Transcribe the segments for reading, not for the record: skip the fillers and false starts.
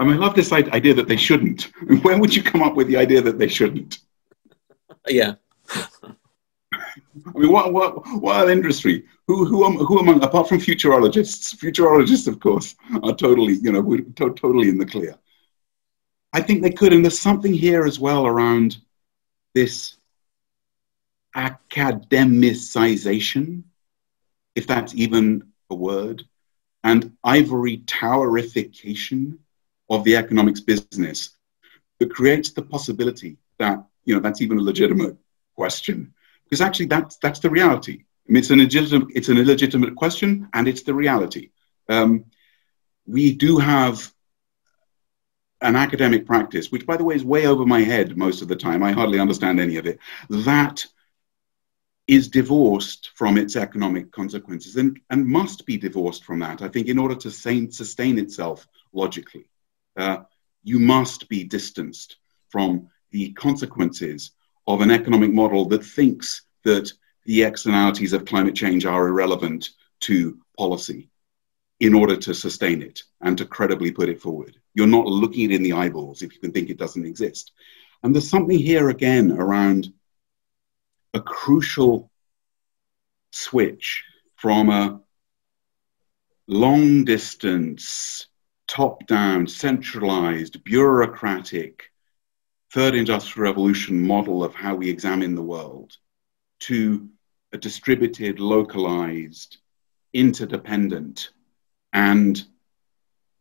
I mean, I love this idea that they shouldn't. Where would you come up with the idea that they shouldn't? Yeah. I mean, what industry? Who among, apart from futurologists, of course, are totally, totally in the clear. I think they could, and there's something here as well around this academicization, if that's even a word, and ivory towerification of the economics business that creates the possibility that, that's even a legitimate question. Because actually that's the reality. I mean, it's an illegitimate question, and it's the reality. We do have an academic practice, which, by the way, is way over my head most of the time. I hardly understand any of it. That is divorced from its economic consequences and must be divorced from that, I think, in order to sustain itself logically. You must be distanced from the consequences of an economic model that thinks that the externalities of climate change are irrelevant to policy in order to sustain it and to credibly put it forward. You're not looking it in the eyeballs if you can think it doesn't exist. And there's something here again around a crucial switch from a long distance, top-down, centralized, bureaucratic, third industrial revolution model of how we examine the world to a distributed, localized, interdependent, and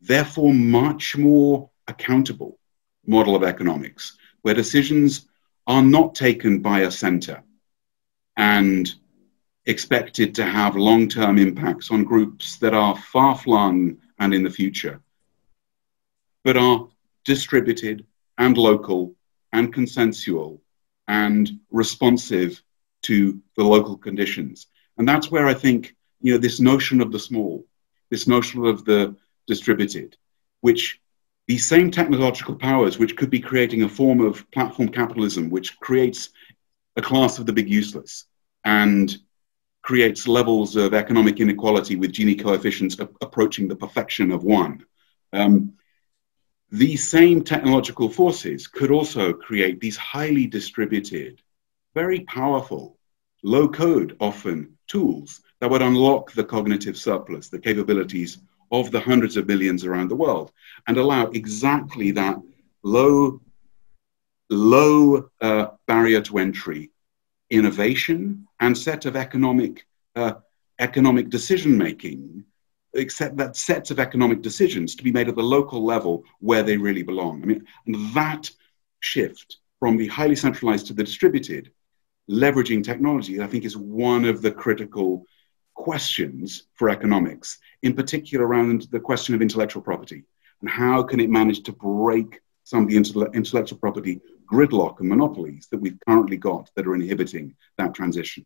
therefore much more accountable model of economics, where decisions are not taken by a center and expected to have long-term impacts on groups that are far-flung and in the future, but are distributed and local and consensual and responsive to the local conditions. And that's where I think, this notion of the small, this notion of the distributed, which these same technological powers, which could be creating a form of platform capitalism, which creates a class of the big useless and creates levels of economic inequality with Gini coefficients approaching the perfection of one. These same technological forces could also create these highly distributed, very powerful, low code often tools that would unlock the cognitive surplus, the capabilities of the hundreds of millions around the world, and allow exactly that low barrier to entry innovation and set of economic decision making, except that sets of economic decisions to be made at the local level where they really belong. I mean, and that shift from the highly centralized to the distributed, leveraging technology, I think, is one of the critical questions for economics, in particular around the question of intellectual property and how can it manage to break some of the intellectual property gridlock and monopolies that we've currently got that are inhibiting that transition.